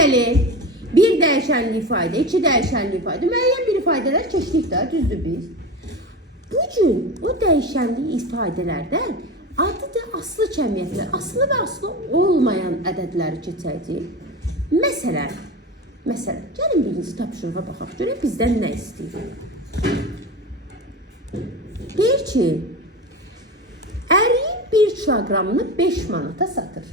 Deməli, bir dəyişənli ifadə, iki dəyişənli ifadə, müəyyən bir ifadələr keçdik də, düzdür biz. Bugün o dəyişənli ifadələrdən adı da aslı cəmiyyətlər, aslı və aslı olmayan ədədləri keçəcək. Məsələn, gəlin birinci tapşırığa baxaq, görək bizdən nə istəyir. Deyir ki, əriyin 1 kiloqramını 5 manata satır.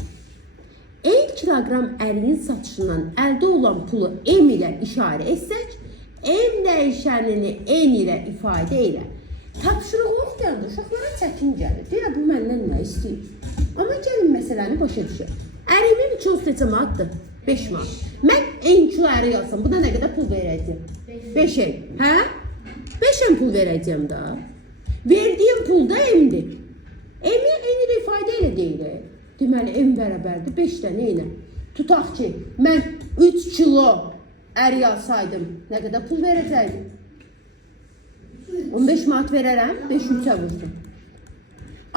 50 kiloqram əriyin satışından əldə olan pulu M ilə işarə etsək, M dəyişənini N ilə ifadə elə. Tapşırıq oxuyanda uşaqlara çəkin gəlir. Deyir, bu məndən nə istəyir? Amma gəlin məsələni başa düşək. Ərimin kilosu neçə manatdır? 5 manat. Mən N kilo əri yazsam, buna nə qədər pul verəcəyim? 5 N. Hə? 5 N pul verəcəyim da. Verdiyim pul da M-dir. M-i N ilə ifadə elə deyil. Deməli, M bərabərdir 5 dənə ilə. Tutaq ki, mən 3 kilo əri yazsaydım, nə qədər pul verəcəydim? 15 manat verərəm, 5 3-ə vurdum.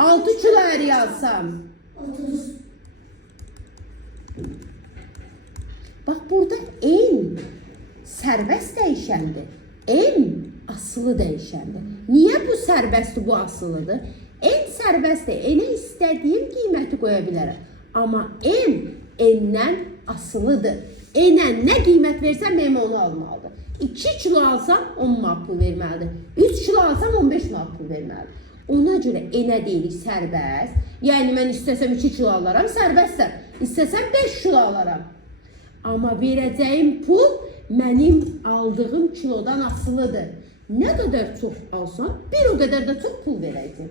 6 kilo əri yazsam. 30. Bax, burada N sərbəst dəyişəndir. N asılı dəyişəndir. Niyə bu sərbəstdir, bu asılıdır? N sərbəstdir. N-ə istədiyim qiyməti qoya bilərəm. Amma M N-dən asılıdır. N-ə nə qiymət versəm, M onu almalıdır. 2 kilo alsam 10 manat pul verməlidir. 3 kilo alsam 15 manat pul verməlidir. Ona görə N-ə deyirik sərbəst. Yəni mən istəsəm 2 kilo alaram, sərbəstdir. İstəsəm 5 kilo alaram. Amma verəcəyim pul mənim aldığım kilodan asılıdır. Nə qədər çox alsam, bir o qədər də çox pul verəcəm.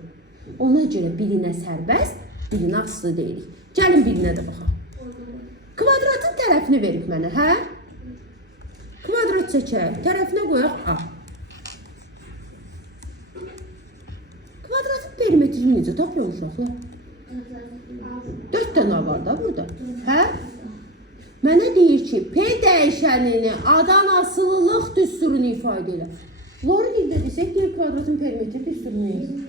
Ona görə birinə sərbəst, birinə asılı deyirik. Gəlin birinə də baxaq. Kvadratın tərəfini verib mənə, hə? Kvadrat çəkək, tərəfinə qoyaq A. Kvadratın perimetrini necə tapıyorum uşaqlar? 4 dənə var da burada, hə? Mənə deyir ki, P dəyişənini A'dan asılılıq düsturunu ifadə elə. Loru dildə desək, deyir kvadratın perimetri düsturunu.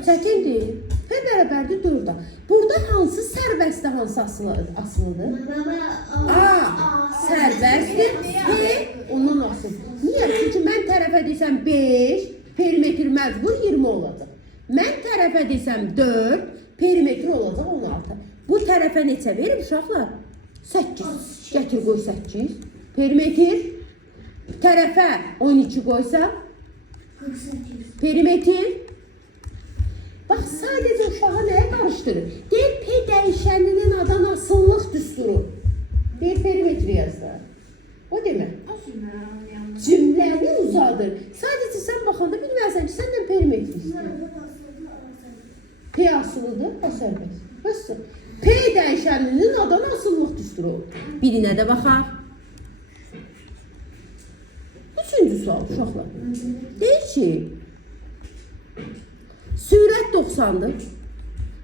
Çəkindir. P bərabərdir 4-a. Burada hansı sərbəstdir, hansı asılıdır? A sərbəstdir, P ondan asıl. Niyə? Çünki mən tərəfə desəm 5, perimetri məcbur 20 olacaq. Mən tərəfə desəm 4, perimetri olacaq 16. Bu tərəfə neçə verir uşaqlar? 8. Gətir qoy 8. Perimetr tərəfə 12 qoysa 48. perimetr. Bax, sadəcə uşağı nəyə qarışdırır? Deyir, P dəyişəninin A'dan asıllıq düsturu. Deyir, perimetri yazdı. O demək. Cümləni uzadır. Sadəcə sən baxanda bilməsən ki, səndən perimetri istəyir. P asılıdır, o sərbəst. Nasıl? P dəyişəninin A'dan asıllıq düsturu. Birinə də baxaq. Üçüncü sual uşaqlar. Deyir ki, sürət 90'dır.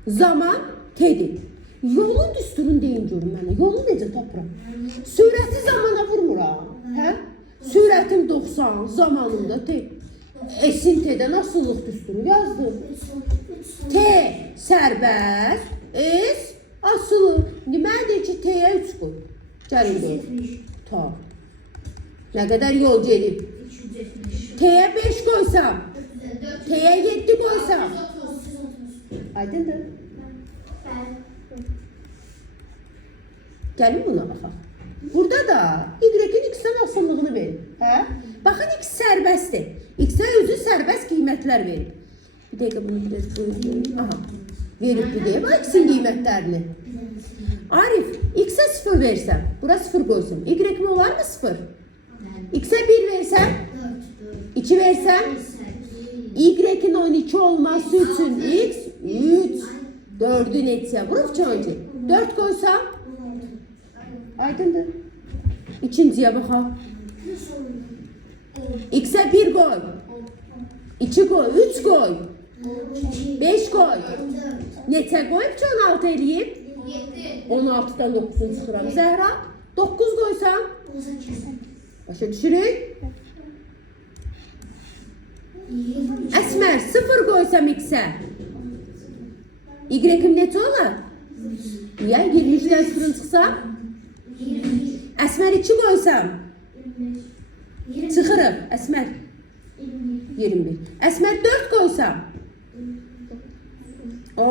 Zaman T'dir. Yolun düsturunu deyin görün mənə. Yolu necə tapıram? Sürəti zamana vurmuram. Hə? Sürətim 90, zamanım da T. S-in T'dən asıllıq düsturu yazdım. T sərbəst, S asılı. Deməlidir ki, T'yə 3 qoy. Gəlin görün. Tamam. Nə qədər yol gedib? T'yə 5 qoysam, T'yə 7 qoysam. Aydındır. Gəlin buna baxaq. Burada da Y-in X-dən asıllığını verir. Hə? Baxın, X sərbəstdir. X-ə özü sərbəst qiymətlər verir. Bir dəqiqə bunu biraz qoyayım. Aha. Verib bir dəqiqə. Bax, X-in qiymətlərini. Arif, X-ə 0 versəm, bura 0 qoysam, Y-im olar mı 0? X'e 1 versem, 2 versem, Y'in 12 olması için X 3, 4'ün etsiye vurup çoğunca. 4 koysam, aydındır. İkinciye bakalım. X'e 1 koy, 2 koy, 3 koy, 5 koy. Neçə koyup ki 16 eləyib? 16'dan 9'un çıxıram. Zəhra, 9 koysam, başa düşürük. Əsmər, 0 qoysam X-ə. Y-im neçə olar? Ya 23'dən 0 çıxsam? Əsmər 2 qoysam 25. çıxırıq. Əsmər 21. 21. Əsmər 4 qoysam 10.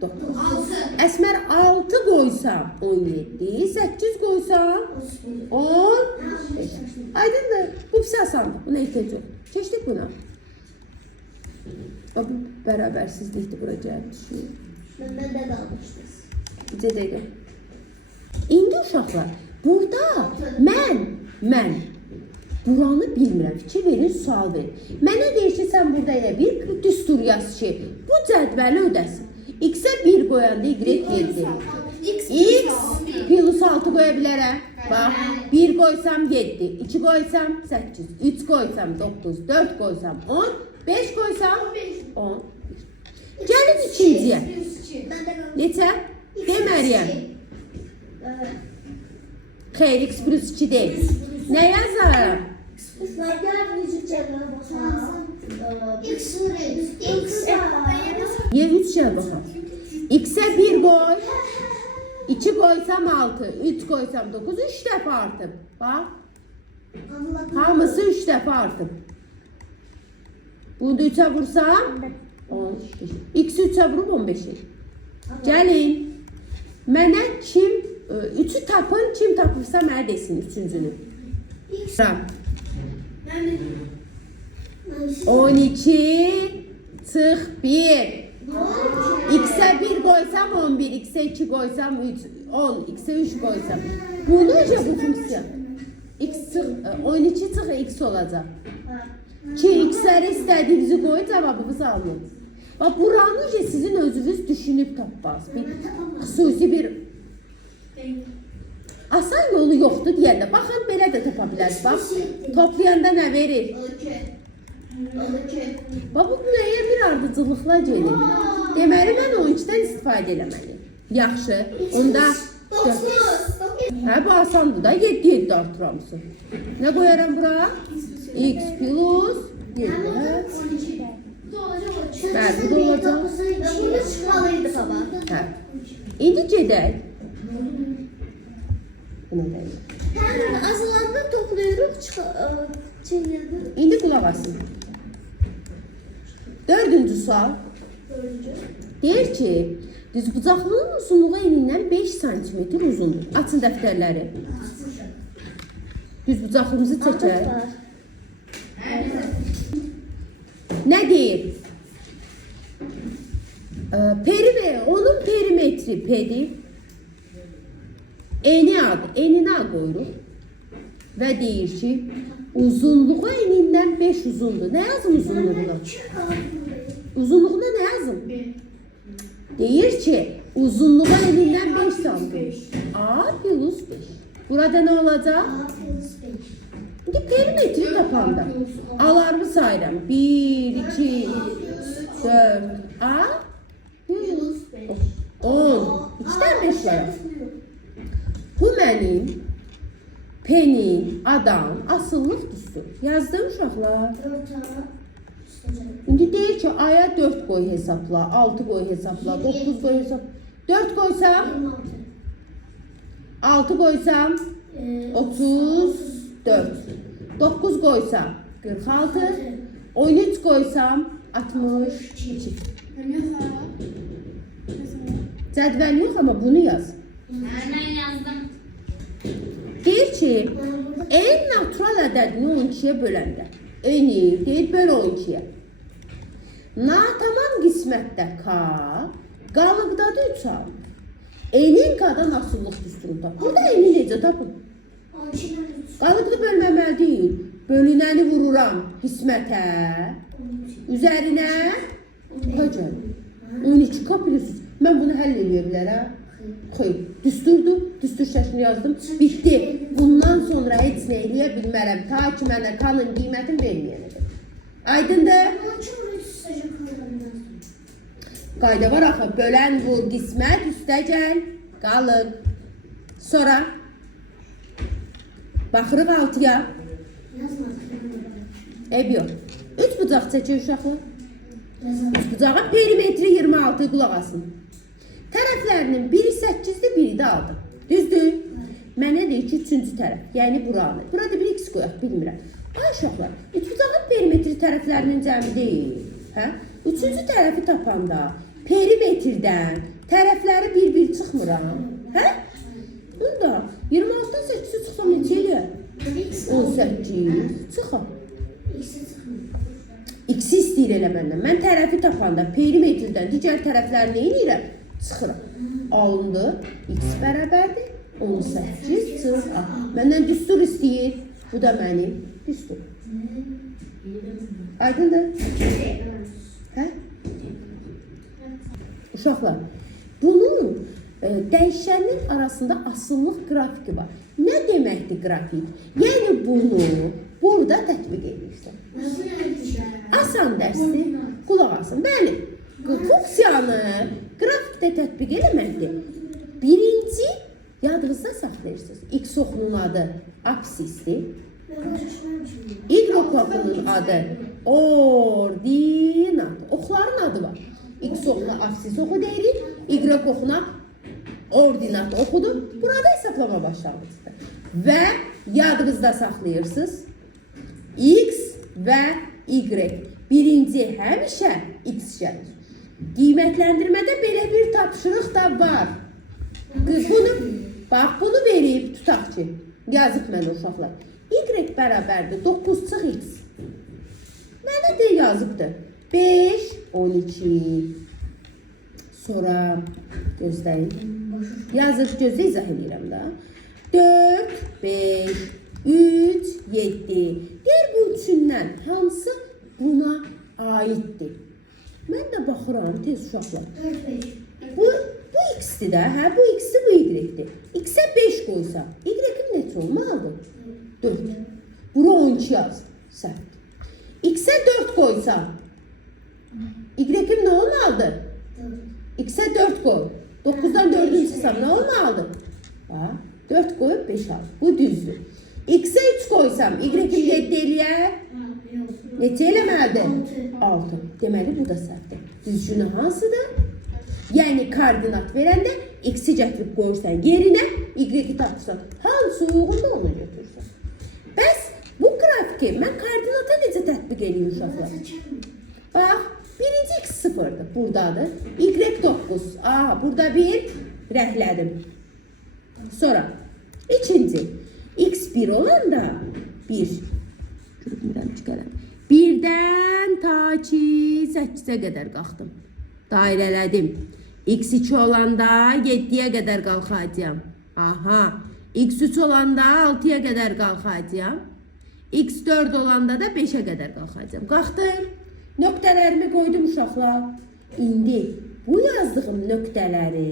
9. 6. Əsmər 6 qoysam 17. 8 qoysam 31. 10. Aydındır. Bu pis asandır. Buna ehtiyac yox. Keçdik buna. O bərabərsizlikdir bura gəlib düşüyor. Məndə qalmışdınız. Bizə dəqiqə. İndi uşaqlar, burada mən buranı bilmirəm. Fikir verin, sual verin. Mənə deyir ki, sən burada elə bir düstur yaz ki, bu cədvəli ödəsin. X-ə 1 qoyanda Y 7. X plus 6 qoya bilərəm. Bax, 1 qoysam 7, 2 qoysam 8, 3 qoysam 9, 4 qoysam 10, 5 qoysam 10. Gəlin ikinciyə. Neçə? Deməriyəm. Xeyr, x plus 2 deyil. Nə yazarım? Niyə 3 şey baxam? X-ə 1 qoy. 2 qoysam 6, 3 qoysam 9, 3 dəfə artıb. Bax, hamısı 3 dəfə artıb. Bunu da 3'ə vursam 15. X-i 3'ə vurup 15'i. Gəlin. Mənə kim 3'ü tapın, kim tapırsa mənə desin 3-cünü. 12 çıx 1. X'e 1 koysam 11, X'e 2 koysam 3, 10, X'e 3 koysam. Bu nece bu funksiyon? X çıx, 12 çıx X olacaq. Ki X'ləri istədiyinizi qoyun, cavabınızı alın. Bax, buranı sizin özünüz düşünüb tapmaz. Bir xüsusi bir asan yolu yoxdur deyəndə. Baxın, belə də tapa bilərsiniz. Bax, toplayanda nə verir? Bax, bu müəyyən bir ardıcılıqla gelir. Deməli, mən 12-dən istifadə eləməliyim. Yaxşı, onda... Hə, bu asandır da, 7 artıramısın. Nə qoyaram bura? X plus 7, hə? Bəli, bu da olacaq. Hə. İndi gedək. Bu nə deyil? Azalanda toplayırıq, çeyirik. İndi qulaq asın. 4-cü sual. Deyir ki, düzbucaqlının uzunluğu enindən 5 cm uzundur. Açın dəftərləri. Düzbucaqlımızı çəkək. Nə deyir? Onun perimetri P'dir. Enine A qoyuruq. Və deyir ki, uzunluğu enindən 5 uzundur. Nə yazım uzunluğuna? Uzunluğuna nə yazım? Deyir ki, uzunluğu enindən 5 santim. A plus 5. Burada nə olacaq? İndi perimetri tapanda. Alarımı sayıram. 1, 2, 4, A plus 10. 2'dən 5 var. Bu mənim P'nin adam asıllıq düstur. Yazdım uşaqlar. İndi deyir ki, A'ya 4 qoy hesabla, 6 qoy hesabla, 9 qoy hesabla. 4 qoysam 6 qoysam 34. 9 qoysam 46. 13 qoysam 62. Cədvəl yox, amma bunu yaz. Ben yazdım. Deyir ki, en natural ədədini 12'ye böləndə. Eni deyir, böl 12'ye. Natamam qismətdə K, qalıqdadır 3 alır. Enin K'dan asıllıq düsturunu tapın. Burada eni necə tapın? Qalıqlı bölməməli deyil. Bölünəni vururam qismətə. Üzərinə K 12 K plus 3. Mən bunu həll edə bilərəm. Xeyr, düsturdur. Düstur şəklini yazdım. Bitti. Bundan sonra heç nə eləyə bilmərəm. Ta ki mənə K'nın qiymətini verməyənədir. Aydındır? Qayda var axı. Bölən vur, qismət, üstəcən, qalıq. Sonra baxırıq 6'ya. Ev yox. 3 bucaq çəkir uşaqlar. 3 bucağın perimetri 26 qulaq asın. Tərəflərinin biri 8'dir, biri də 6. Düzdür? Mənə deyir ki, üçüncü tərəf, yəni buranı. Burada bir x qoyaq, bilmirəm. Ay uşaqlar, üçbucağın perimetri tərəflərinin cəmi deyil. Hə? Üçüncü tərəfi tapanda perimetrdən tərəfləri bir-bir çıxmıram. Hə? Onda 26-dan 8-i çıxsam neçə eləyər? 18 çıxar. X-i istəyir elə məndən. Mən tərəfi tapanda perimetrdən digər tərəfləri nə edirəm? Çıxıram. Alındı. X bərabərdir. 18 çıx. Məndən düstur istəyir. Bu da mənim düstur. Aydındır? Hə? Uşaqlar, bunun dəyişənin arasında asıllıq qrafiki var. Nə deməkdir qrafik? Yəni bunu burada tətbiq edirsən. Asan dərsdir, qulaq asın. Bəli, funksiyanı qrafikdə tətbiq eləməkdir. Birinci, yadınızda saxlayırsınız. X oxunun adı absisdir. Y oxunun adı ordinat. Oxların adı var. X oxuna absis oxu deyilir. Y oxuna ordinat oxudur. Burada hesablama başlanmışdır. Və yadınızda saxlayırsınız. X və Y. Birinci həmişə X gəlir. Qiymətləndirmədə belə bir tapşırıq da var. Bunu verib tutaq ki, yazıb mənə uşaqlar. Y bərabərdir 9 çıx X. Mənə də yazıbdır. 5, 12. Sonra gözləyin. Yazıb gözlə izah edirəm da. 4, 5, 3, 7. Deyir bu üçündən hansı buna aiddir? Mən də baxıram tez uşaqlar. Bu X-dir də, hə? Bu X-dir, bu Y-dir. X-ə 5 qoysam, Y-in neçə olmalıdır? 4. Bura 12 yaz. Səhvdir. X-ə 4 qoysam, Y-in nə olmalıdır? X-ə 4 qoy. 9-dan 4-ünü çıxsam nə olmalıdır? 4 qoyub 5 al. Bu düzdür. X-ə 3 qoysam, Y-in 7 eləyər? Neçə eləməlidir? 6. Deməli, bu da səhvdir. Düzgünü hansıdır? Yəni, koordinat verəndə X-i gətirib qoyursan yerinə, Y-i tapırsan. Hansı uyğunda onu götürürsən? Bəs, bu qrafiki mən koordinata necə tətbiq edeyim uşaqlar? Bax, birinci X 0-dır, buradadır. Y 9. Burada bir rəhlədim. Sonra, ikinci, X 1 olanda 1. Görünmürəm ki, gələm. 1-dən ta ki 8-ə qədər qalxdım. Dairələdim. X2 olanda 7-yə qədər qalxacağım. X3 olanda 6-ya qədər qalxacağım. X4 olanda da 5-ə qədər qalxacağım. Qalxdım. Nöqtələrimi qoydum uşaqlar. İndi bu yazdığım nöqtələri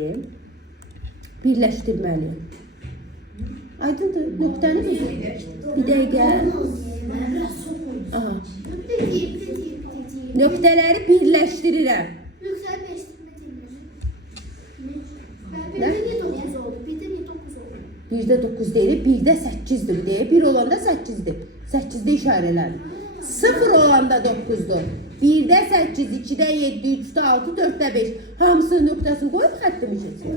birləşdirməliyim. Aydındır, nöqtəni bir dəqiqə. Nöqtələri birləşdirirəm. Birdə 9 deyil, birdə 8-dir deyil. 1 olanda 8-dir. 8-də işarələrim. 0 olanda 9-dur. 1-də 8, 2-də 7, 3-də 6, 4-də 5. Hamısının nöqtəsini qoyub xəttimi keçsin.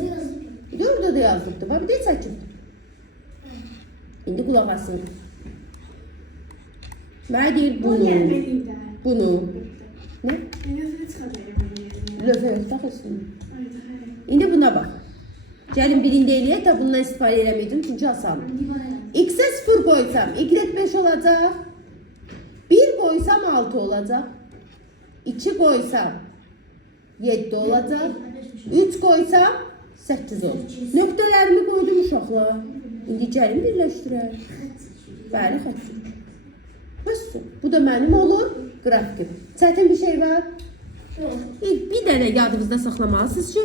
Orada da yazılıbdır. Bir də 8-dir. İndi qulaq asın. Mənə deyir bunu. Nə? Lövhə yox, taxılsın. İndi buna bax. Gəlin birində eləyək də bundan istifadə eləməyəcəm çünki asandır. X-ə 0 qoysam, Y 5 olacaq. 1 qoysam 6 olacaq. 2 qoysam 7 olacaq. 3 qoysam 8 olacaq. Nöqtələrimi qoydum uşaqlar. İndi gəlin birləşdirək. Bəli, xətt sürük. Bu da mənim olur qrafikim. Çətin bir şey var. Bir dənə yadınızda saxlamalısınız ki,